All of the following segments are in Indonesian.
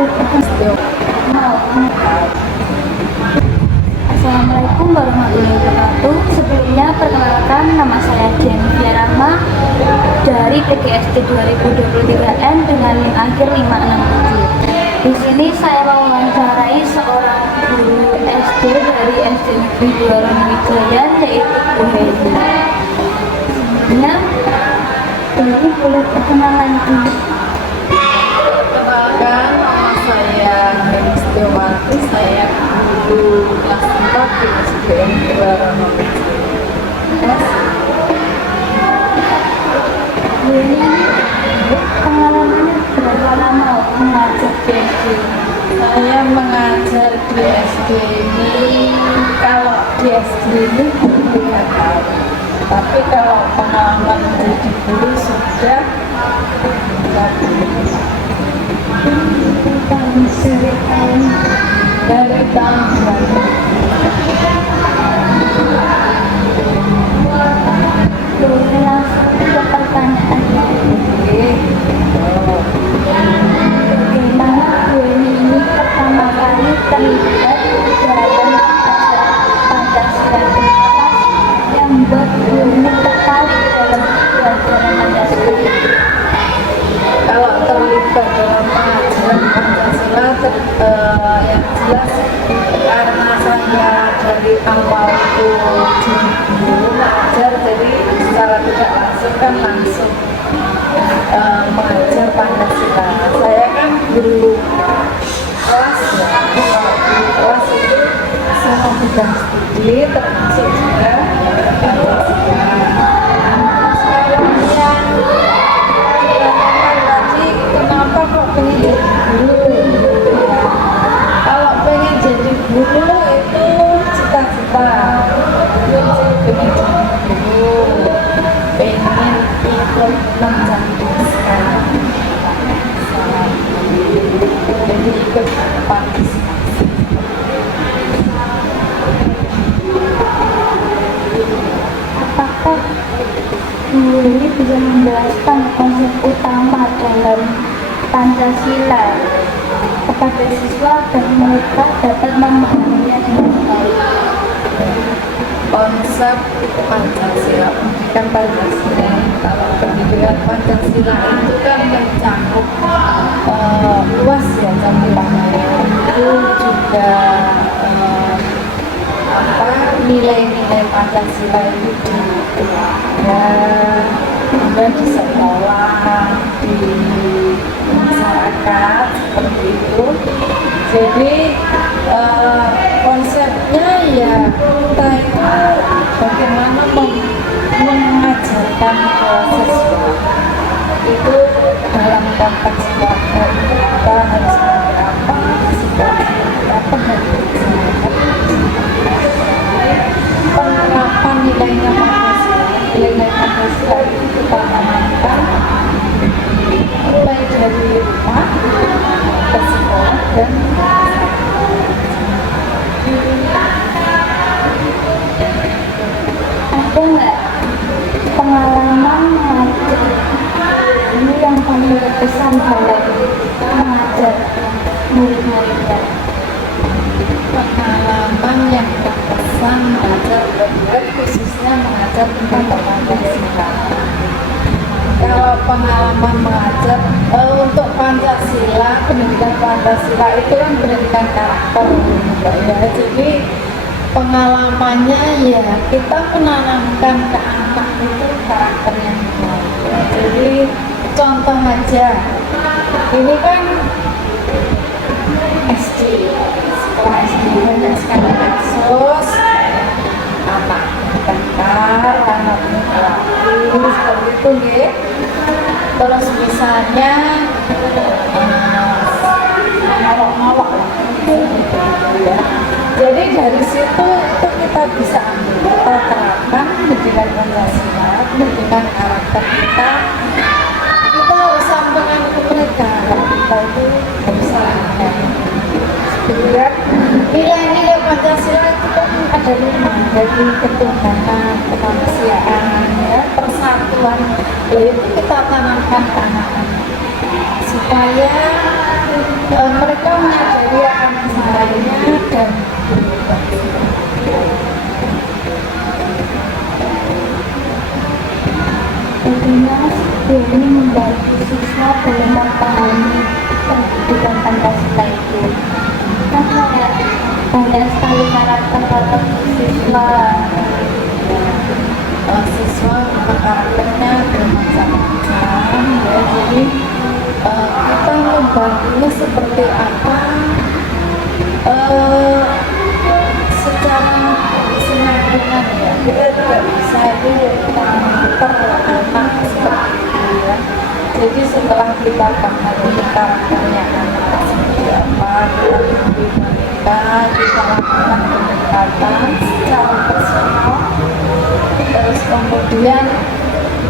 Assalamualaikum warahmatullahi wabarakatuh. Sebelumnya perkenalkan, nama saya Jennifer Rahma dari PGSD 2023N dengan NIM akhir 567. Di sini saya mau mewawancarai seorang guru SD dari SD Negeri 2 Wijaya, yaitu Bu Hedi. Sebelumnya, ini boleh perkenalan dulu. Perkenalkan, nama saya Hedi Setiawati, saya guru kelas 4 di SDN 2 Wijaya. Bu ini pengalamannya berapa lama mengajar di SD? Saya mengajar di SD ini, kalau di SD ini 3 tahun, tapi kalau pengalaman menjadi guru sudah 3 tahun dari tahun 2000. Boleh langsung ke pertanyaan. Bagaimana Bu ini pertama kali terlibat dalam acara Pancasila? Apa yang membuat Bu ini tertarik dalam pelajaran Pancasila? Kalau terlibat dalam pengajaran Pancasila, yang jelas karena saya dari awal itu guru mengajar, jadi secara tidak langsung kan langsung mengajar Pancasila. Saya kan guru kelas, ya. Kalau guru kelas itu semua bidang studi termasuk juga Pancasila. Sekarang yang ditanyakan tadi, kenapa kok pengen jadi guru? Ya, kalau pengen jadi guru itu cita-cita. Pengen jadi guru, pengen ikut menjadikan, jadi ikut partisipasi. Apakah Bu ini bisa menjelaskan konsep utama dalam Pancasila kepada siswa dan mereka dapat memahaminya dengan baik? Konsep Pancasila, pendidikan Pancasila. Kalau pendidikan Pancasila itu kan mencakup luas ya cakupannya. Itu juga nilai-nilai Pancasila itu kemudian di sekolah, di masyarakat seperti itu. Jadi konsepnya ya kita itu bagaimana mengajarkan ke siswa itu dalam konteks keluarga itu kita harus belajar apa, apa penerapan nilainya Pancasila. Nilai Pancasila itu kita tanamkan mulai dari rumah ke sekolah dan Ada nggak pengalaman mengajar ini yang paling berkesan dalam mengajar murid-muridnya? pengalaman yang berkesan mengajar murid, khususnya mengajar tentang Pancasila. Kalau pengalaman mengajar untuk Pancasila, pendidikan Pancasila itu kan pendidikan karakter, ya. Jadi pengalamannya ya kita menanamkan ke anak itu karakter yang baik. Jadi contoh aja, ini kan SD, sekolah SD banyak sekali kasus anak tengkar, anak laki seperti itu ya. Terus misalnya ngolok-ngolok ya. Jadi dari situ itu kita bisa ambil, kita terapkan pendidikan Pancasila, pendidikan karakter kita harus sampaikan ke mereka. Kita itu harus sampaikan. Sebenarnya nilai-nilai Pancasila itu kan ada 5, dari ketuhanan, kemanusiaan, ya, persatuan. Itu kita tanamkan ke anak-anak supaya mereka karakter siswa. Siswa karakternya bermacam-macam ya, jadi kita membantunya seperti apa, secara kesinambungan ya, kita tidak bisa itu per anak seperti itu ya. Jadi setelah kita pahami karakternya anak seperti apa, kita bimbing mereka, kita lakukan pendekatan secara personal. Terus kemudian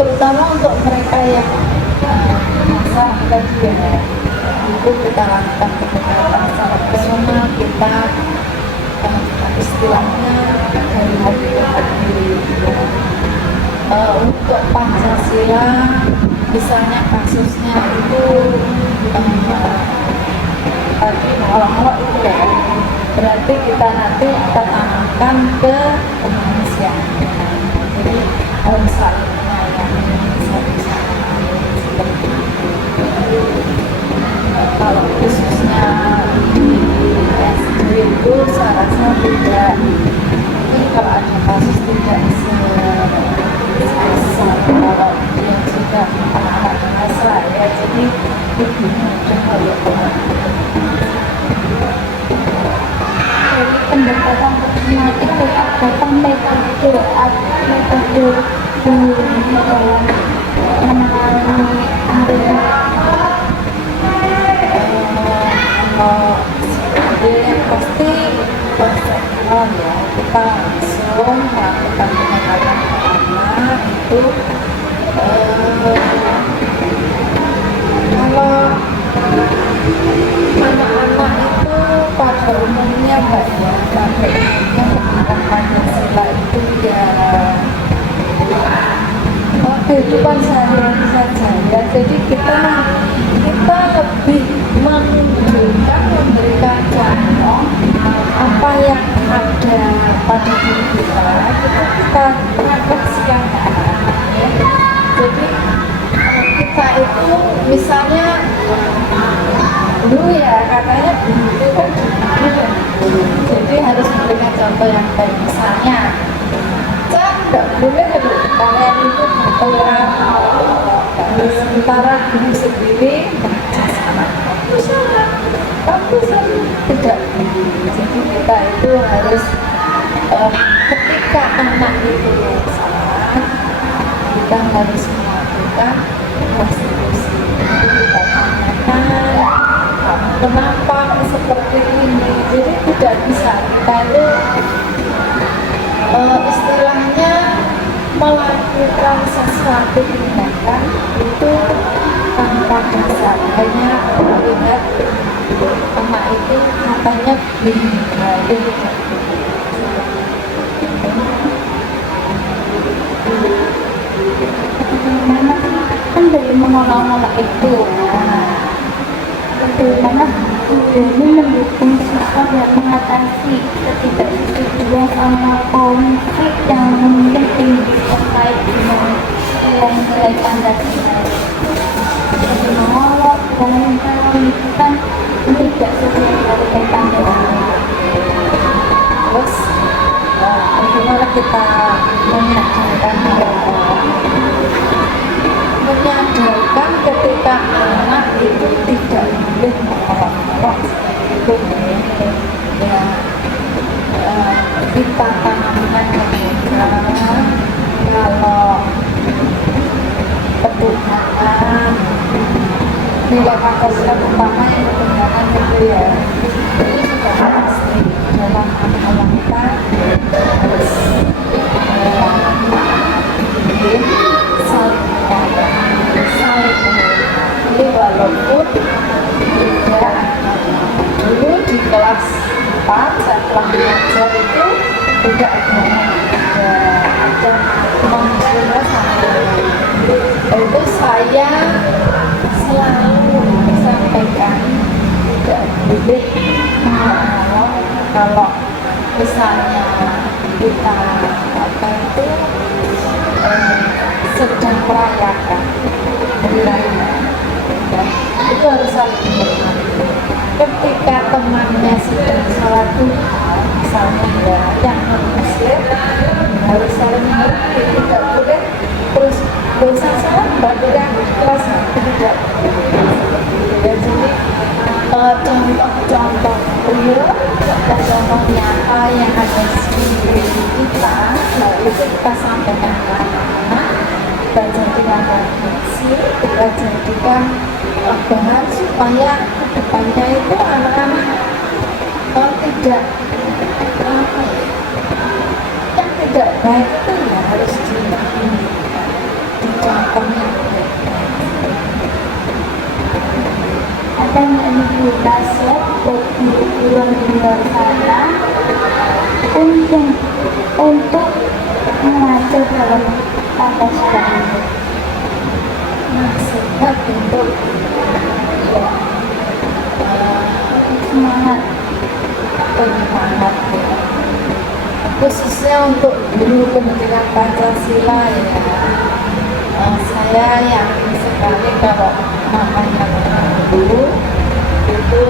terutama untuk mereka yang masa tadi ya, itu kita lakukan pendekatan secara personal, kita istilahnya dari hati ke hati. Untuk Pancasila misalnya kasusnya itu tadi awal-awal itu ya, berarti kita nanti tanamkan ke kemanusiaan. Jadi harus saling menyayangi satu sama lain seperti itu. Kalau khususnya di SD itu saya rasa tidak, mungkin kalau ada kasus tidak sebesar kalau yang sudah anak-anak dewasa ya, jadi lebih mudah kalau Dari pendekatan personal itu ada metode dalam menangani murid. Jadi pasti konseptual ya, kita langsung melakukan pendekatan ke anak itu. Kalau anak-anak itu pada umumnya Mbak ya, pada umumnya pendidikan Pancasila itu ya kehidupan sehari-hari saja ya. Jadi kita lebih menunjukkan, memberikan contoh apa yang ada pada diri kita refleksikan ke anak-anak ya. Jadi kita itu misalnya dulu ya katanya itu kan jadi harus memberikan contoh yang baik. Misalnya tidak boleh kalian itu berperan, sementara diri sendiri bagusan tidak. Jadi kita itu harus ketika anak itu salah, kita harus melakukan restitusi. Kita tanyakan kenapa seperti ini. Jadi tidak bisa kita itu istilahnya melakukan sesuatu tindakan itu tanpa dasar, hanya melihat anak itu katanya begini, itu Bagaimana kan dari mengolah-olah itu, bagaimana ini mendukung siswa dan mengatasi ketidaksetujuan sama konflik yang mungkin tinggi terkait dengan nilai-nilai Pancasila. Menolak dan menunjukkan tidak sesuai dengan Pancasila. terus bagaimana kita menyadarkan ketika anak itu tidak boleh menolak itu ya, kita tanamkan mereka kalau ketuhanan, nilai Pancasila pertama yang ketuhanan itu ya, itu sudah pasti dalam anak kita harus saling menyayangi, saling menghormati, walaupun tidak. Dulu di kelas 4 saya telah belajar itu tidak ada manusia sama itu. Saya selalu sampaikan tidak boleh menolak kalau misalnya kita apa itu sedang merayakan hari raya ya, itu harus saling menghormati. Ketika temannya sedang sholat duha misalnya ya yang non muslim harus saling mengerti, tidak boleh terus dosa salah baru yang kelas tidak. Ya, jadi contoh-contoh real dan contoh nyata yang ada di diri kita, nah itu kita sampaikan ke anak-anak, kita jadikan refleksi, kita jadikan bahan supaya kedepannya itu anak-anak tidak yang tidak baik itu ya harus dicontohnya. Ada menjadi nasihat buat guru-guru di luar sana untuk mengajar dalam Pancasila ini. Nasihat untuk Semangat penyemangat ya. Khususnya untuk guru pendidikan Pancasila ya, saya yakin sekali kalau namanya guru itu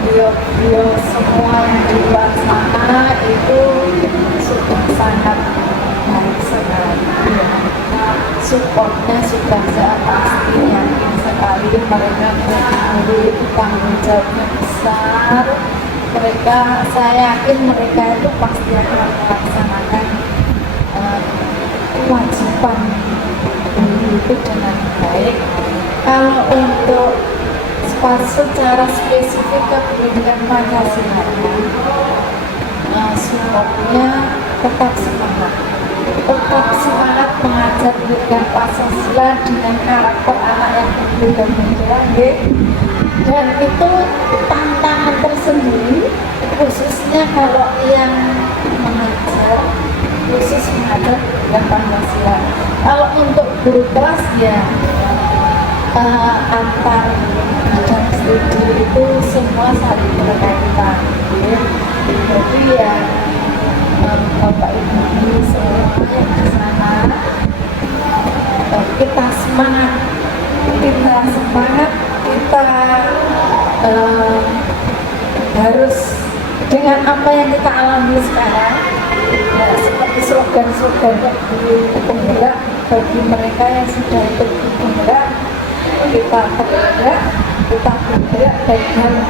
beliau semua yang di luar sana itu sudah sangat baik sekali ya. Supportnya sudah saya pasti yakin sekali mereka guru itu tanggung jawabnya besar. Mereka, saya yakin mereka itu pasti akan melaksanakan kewajiban guru itu dengan baik. Kalau untuk secara spesifik ke pendidikan Pancasila, supportnya tetap semangat mengajar pendidikan Pancasila dengan karakter anak yang berbeda-beda, dan itu tantangan tersendiri, khususnya kalau yang mengajar pendidikan Pancasila. Kalau untuk guru kelas ya antar bidang studi itu semua saling berkaitan ya. Jadi ya Bapak Ibu semua yang di sana, kita semangat, kita harus dengan apa yang kita alami sekarang ya, seperti slogan-slogan penggerak bagi mereka yang sudah ikut penggerak, kita bergerak dan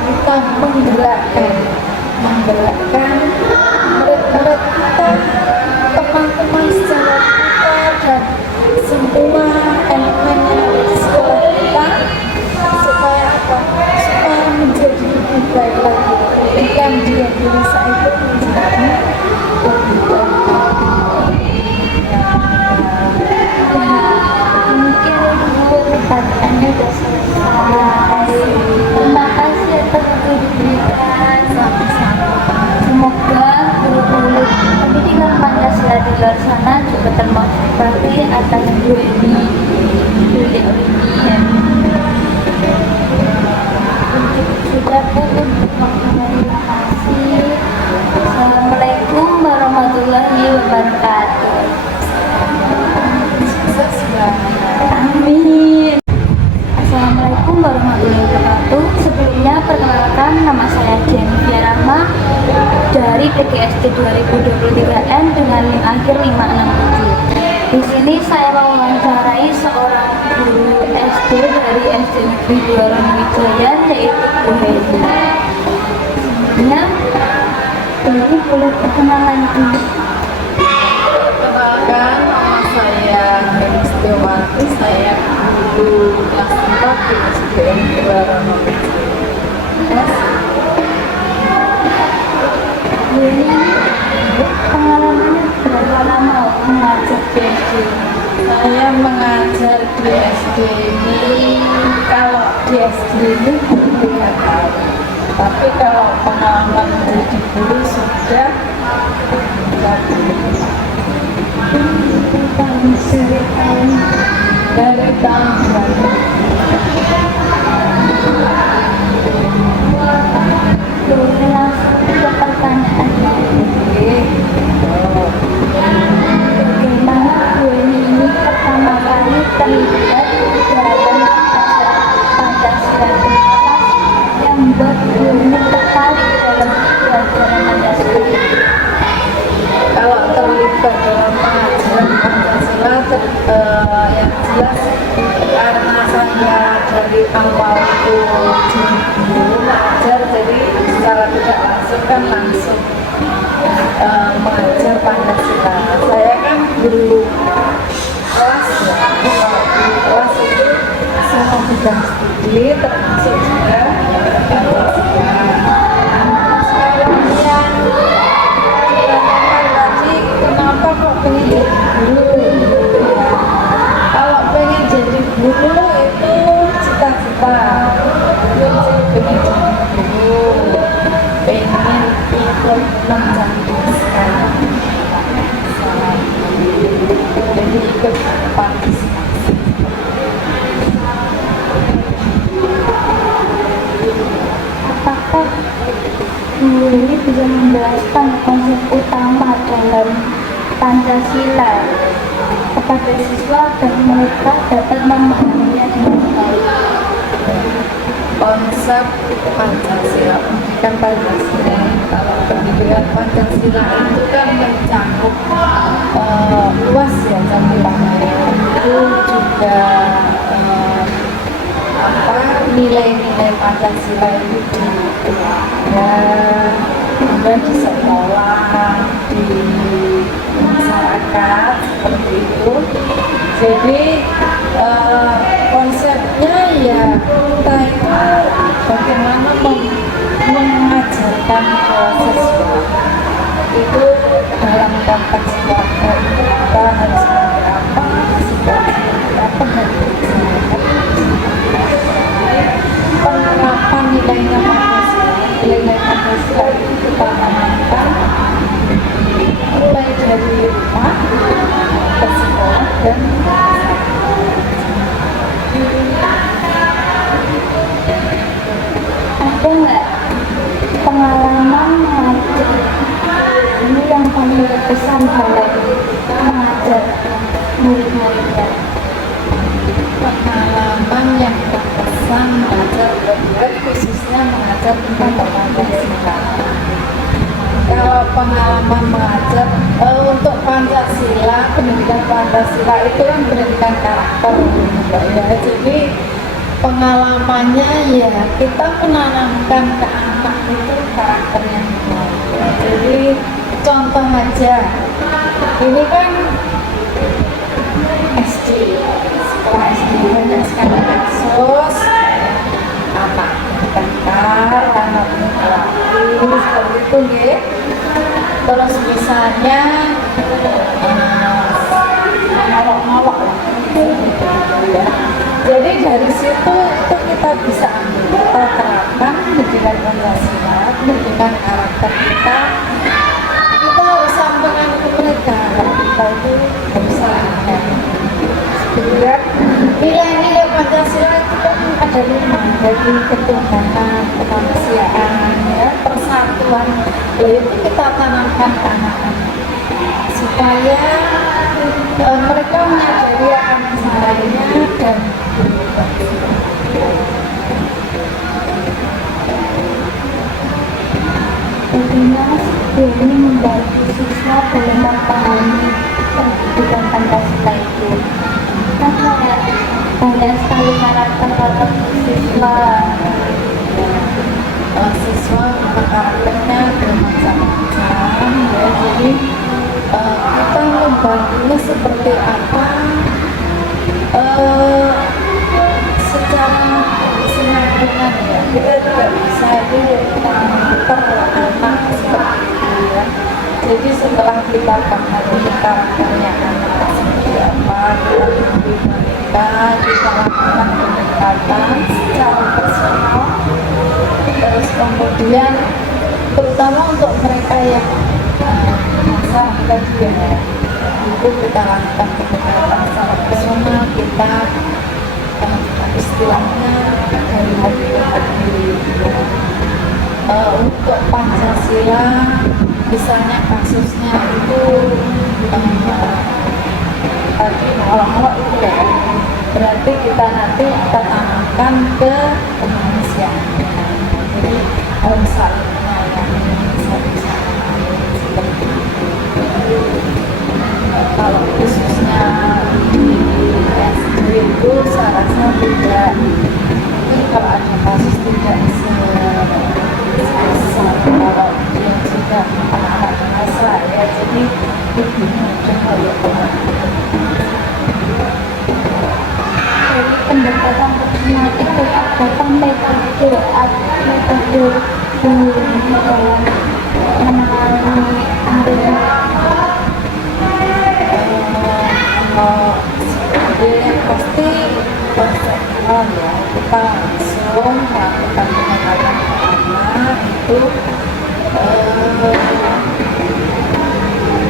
kita menggerakkan murid-murid kita, teman-teman secara kita, dan semua elemen yang ada di sekolah kita, supaya apa? Supaya menjadi lebih baik lagi, dan di Indonesia itu menjadi lebih baik lagi. mungkin pertanyaannya sudah selesai. Terima kasih atas waktu diberikan. Semoga guru-guru pendidikan Pancasila di luar sana juga termotivasi atas video ini. Sudah cukup waktunya, terima kasih. Assalamualaikum warahmatullahi wabarakatuh. Amin. Assalamualaikum warahmatullahi wabarakatuh. Sebelumnya perkenalkan, nama saya Jenvia Rahma dari PGSD 2023N dengan NIM akhir 567. Di sini saya mau mewawancarai seorang guru SD dari SD Negeri 2 Wijaya, yaitu Bu Hedi. Sebelumnya, ini boleh perkenalan dulu. Perkenalkan, nama saya Heristiawati, saya guru kelas 4 di SDN 2 Wijaya. Bu ini pengalamannya berapa lama mengajar di SD? Saya mengajar di SD ini, kalau di SD ini 3 tahun, tapi kalau pengalaman menjadi guru sudah 3 tahun. Dari tahun berapa? Boleh langsung ke pertanyaan. Bagaimana Bu ini pertama kali terlibat dalam acara Pancasila? Apa yang membuat Bu ini tertarik dalam pelajaran Pancasila? yang jelas karena saya dari awal itu jadi guru mengajar, jadi secara tidak langsung kan langsung mengajar Pancasila. Saya kan guru kelas ya, guru kelas itu semua bidang studi termasuk juga Pancasila. Sekarang yang ditanyakan tadi, kenapa kok pengen jadi guru? Ya, kalau pengen jadi guru itu cita-cita, pengen jadi guru, pengen ikut mencerdaskan, jadi ikut partisipasi. Apakah guru ini bisa menjelaskan konsep utama dalam Pancasila kepada siswa dan mereka dapat memahaminya dengan baik? Konsep Pancasila, pendidikan Pancasila, kalau pendidikan Pancasila itu kan mencakup luas ya cakupannya, itu juga nilai-nilai Pancasila itu ya, kemudian di sekolah, di masyarakat seperti itu. Jadi konsepnya ya kita itu bagaimana mengajarkan ke siswa itu dalam konteks keluarga itu kita harus seperti apa, apa penerapan nilainya Pancasila, nilai Pancasila itu kita tanamkan mulai dari rumah ke sekolah dan Ada nggak pengalaman mengajar ini yang paling berkesan dalam mengajar murid-muridnya? pengalaman yang berkesan mengajar murid, khususnya mengajar tentang Pancasila. Kalau pengalaman mengajar untuk Pancasila, pendidikan Pancasila itu kan pendidikan karakter ya. Jadi pengalamannya ya kita menanamkan ke anak itu karakter yang baik. Jadi contoh aja, ini kan SD, sekolah SD banyak sekali kasus anak tengkar, anak laki seperti itu ya. Terus misalnya ngolok-ngolok ya. Jadi dari situ itu kita bisa ambil, kita terapkan pendidikan Pancasila, pendidikan karakter kita harus sampaikan ke mereka, kita itu harus saling menyayangi. Nilai-nilai Pancasila itu kan ada 5, dari ketuhanan, kemanusiaan, ya, persatuan. Itu kita tanamkan ke anak-anak supaya mereka menyadari akan nilainya dan Bagaimana ini membantu siswa dalam memahami pendidikan Pancasila itu? Kan banyak sekali karakter siswa. Siswa karakternya bermacam-macam ya. Jadi kita membantunya seperti apa, secara senang-senang ya. Kita tidak bisa itu per anak seperti itu ya. Jadi setelah kita pahami karakternya anak seperti apa, kita beri mereka, kita lakukan pendekatan secara personal. Terus kemudian terutama untuk mereka yang masa tadi ya, itu kita lakukan pendekatan secara personal, kita istilahnya dari hati ke hati. Untuk Pancasila misalnya kasusnya itu tadi ngolok-ngolok itu ya, berarti kita nanti kita tanamkan ke kemanusiaan. Jadi harus saling menyayangi, saling seperti itu. Kalau khususnya di mungkin kalau ada kasus tidak sebesar kalau dia juga anak-anak dewasa ya, jadi lebih mudah ya. Dari pendekatan problematik datang metode dalam menangani harian. Kalau sebenarnya pasti konsekuensial ya, kita langsung melakukan pendekatan ke anak itu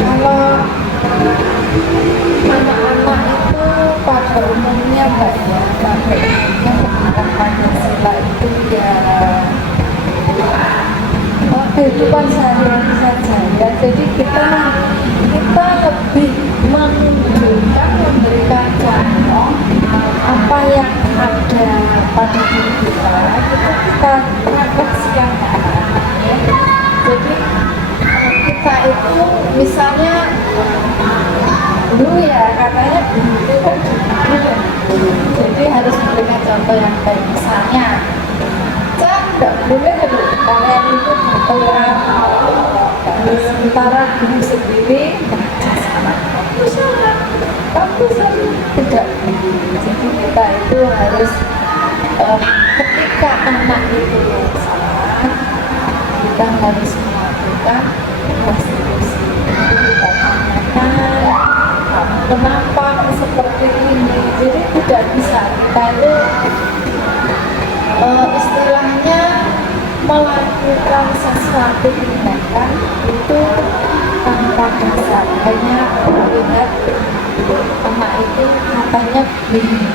kalau anak-anak itu pada umumnya mbak ya, pada umumnya pendidikan Pancasila itu ya kehidupan sehari-hari saja ya, jadi kita lebih menunjukkan, memberikan contoh apa yang ada pada diri kita, itu kita refleksikan ke anak-anak ya. Jadi kita itu misalnya dulu ya katanya dulu itu kan dulu, jadi harus memberikan contoh yang baik. Misalnya tidak boleh dulu kalian itu berperan, sementara diri sendiri sama kampus tidak. Jadi kita itu harus ketika anak itu salah, kita harus melakukan restitusi. Kita tanyakan kenapa seperti ini. Jadi tidak bisa kita itu istilahnya melakukan sesuatu tindakan itu tanpa dasar, hanya melihat anak itu katanya begini,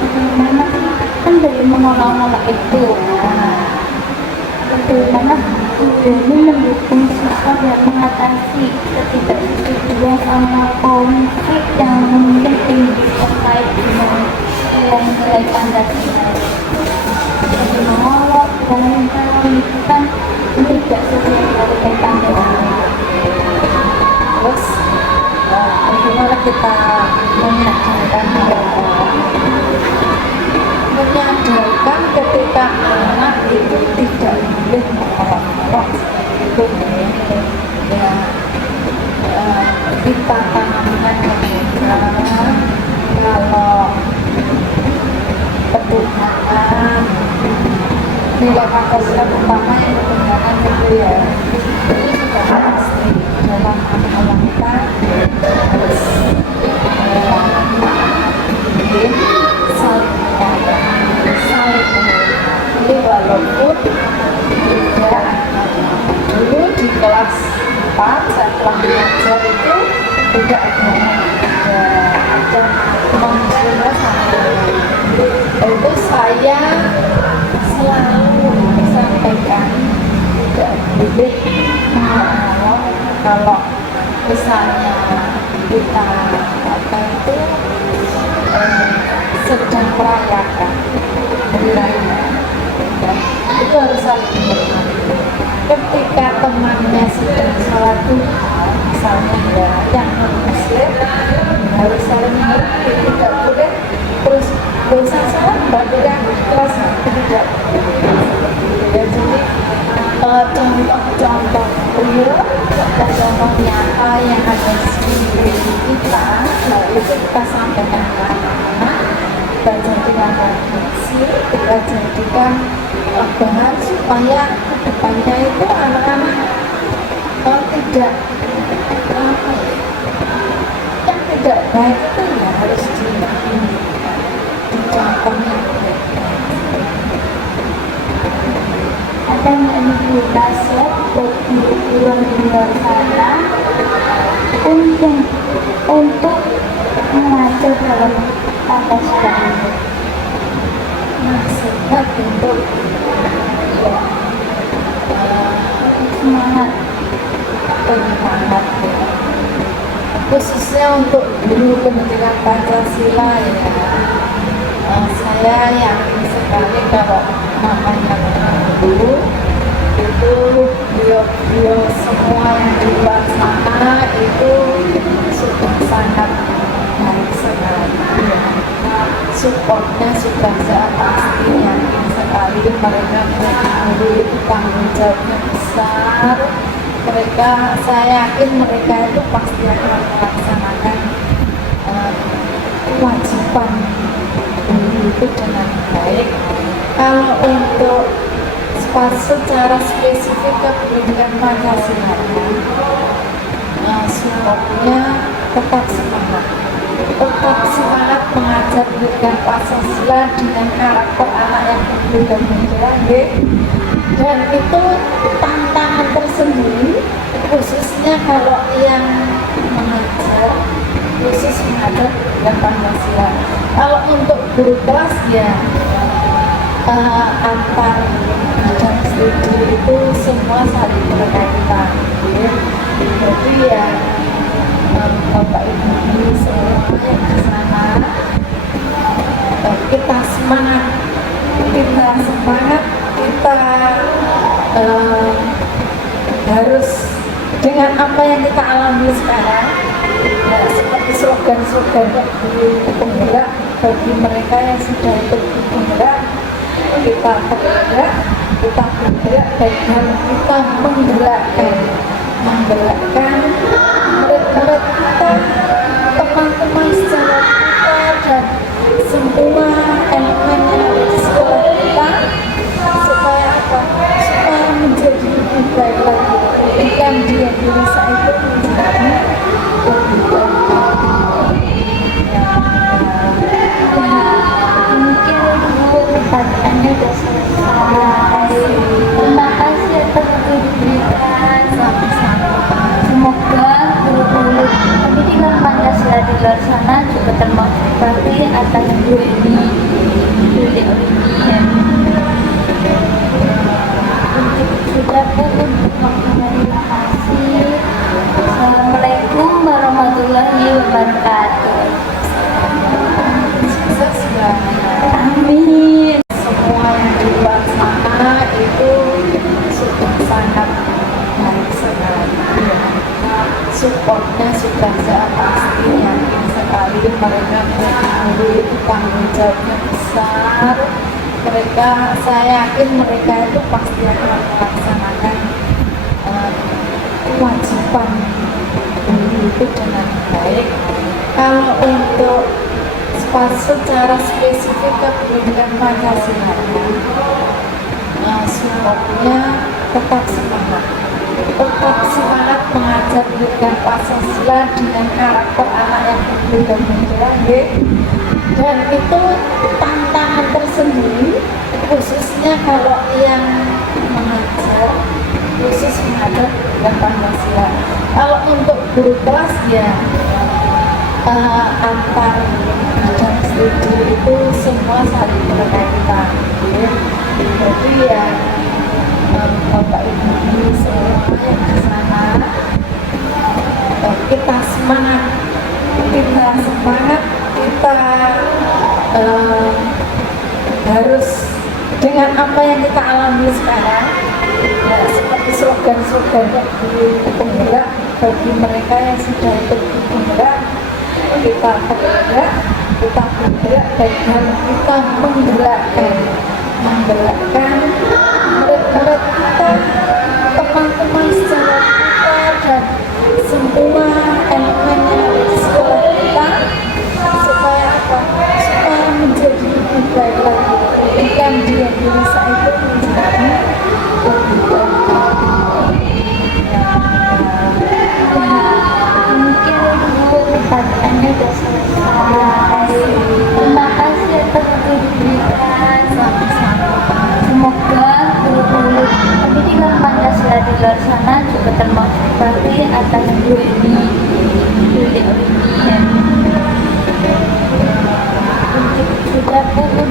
Bagaimana kan dari menolak-nolak itu, bagaimana ini mendukung siswa dan mengatasi ketidaksetujuan sama konflik yang mungkin timbul terkait dengan nilai-nilai Pancasila. Jadi menolak dan itu kan tidak sesuai dengan Pancasila. terus bagaimana kita menyadarkan ketika anak itu tidak boleh menolak itu ya, kita tanamkan mereka kalau ketuhanan, nilai Pancasila pertama yang ketuhanan itu ya, itu sudah pasti dalam agama kita harus saling jadi walaupun tidak. Dulu di kelas 4 saya telah belajar itu tidak ada manusia sama itu saya selalu sampaikan tidak boleh menolak kalau misalnya kita apa itu sedang merayakan hari raya ya, itu harus saling menghormati. Ketika temannya sedang sholat duha misalnya ya yang non muslim harus saling menghormati, tidak boleh terus dosa sholat baru yang kelas tidak ya. Jadi contoh-contoh real dan contoh nyata yang ada di diri kita, nah itu kita sampaikan ke anak-anak, kita jadikan referensi, kita jadikan bahan supaya kedepannya itu anak-anak tidak yang tidak baik itu ya harus dicontohnya. Ada menjadi nasihat buat guru-guru di luar sana untuk mengajar dalam Pancasila ini. Nasihat untuk Semangat penyemangat ya. Khususnya untuk guru pendidikan Pancasila ya, saya yakin sekali kalau namanya guru itu seluruh beliau-beliau semua yang di luar sana itu sudah sangat baik sekali ya. Supportnya sudah saya pasti yakin sekali mereka punya tanggung jawabnya besar. Saya yakin mereka itu pasti akan melaksanakan kewajiban guru itu dengan baik. Kalau untuk secara spesifik ke pendidikan Pancasila, supportnya tetap semangat mengajar pendidikan Pancasila dengan karakter anak yang berbeda-beda, dan itu tantangan tersendiri, khususnya kalau yang mengajar pendidikan Pancasila. Kalau untuk guru kelas ya antar bidang studi itu semua saling berkaitan, jadi ya Bapak Ibu semua yang di sana, kita semangat, kita harus dengan apa yang kita alami sekarang ya, seperti slogan-slogan penggerak bagi mereka yang sudah ikut penggerak, kita bergerak dan kita menggerakkan murid-murid kita, teman-teman sejawat kita, dan semua elemen yang ada di sekolah kita, supaya menjadi lebih baik lagi, dan di Indonesia itu menjadi lebih baik lagi. Mungkin pertanyaannya sudah selesai. Terima kasih atas waktu diberikan. Semoga guru-guru pendidikan Pancasila di luar sana juga termotivasi atas video ini. Sudah cukup waktunya, terima kasih. Assalamualaikum warahmatullahi wabarakatuh. Sukses banget. Amin. Semua yang di luar sana itu sudah sangat baik sekali ya. Supportnya sudah saya pasti yakin sekali mereka punya tanggung jawabnya besar. Saya yakin mereka itu pasti akan melaksanakan kewajiban guru itu dengan baik. Kalau untuk secara spesifik ke pendidikan Pancasila, supportnya tetap semangat mengajar pendidikan Pancasila dengan karakter anak yang berbeda-beda, dan itu tantangan tersendiri, khususnya kalau yang mengajar pendidikan Pancasila. Kalau untuk guru kelas ya antar bidang studi itu semua saling berkaitan, jadi ya Bapak Ibu semua yang di sana, kita semangat, kita harus dengan apa yang kita alami sekarang ya, seperti slogan-slogan penggerak bagi mereka yang sudah ikut penggerak, kita bergerak dan kita menggerakkan murid-murid kita, teman-teman sejawat kita, dan semua elemen yang ada di sekolah kita, supaya menjadi lebih baik lagi, dan di Indonesia itu menjadi lebih baik lagi. Mungkin pertanyaannya sudah selesai. Terima kasih atas waktu diberikan. Semoga guru-guru pendidikan Pancasila di luar sana juga termotivasi atas video ini. Sudah cukup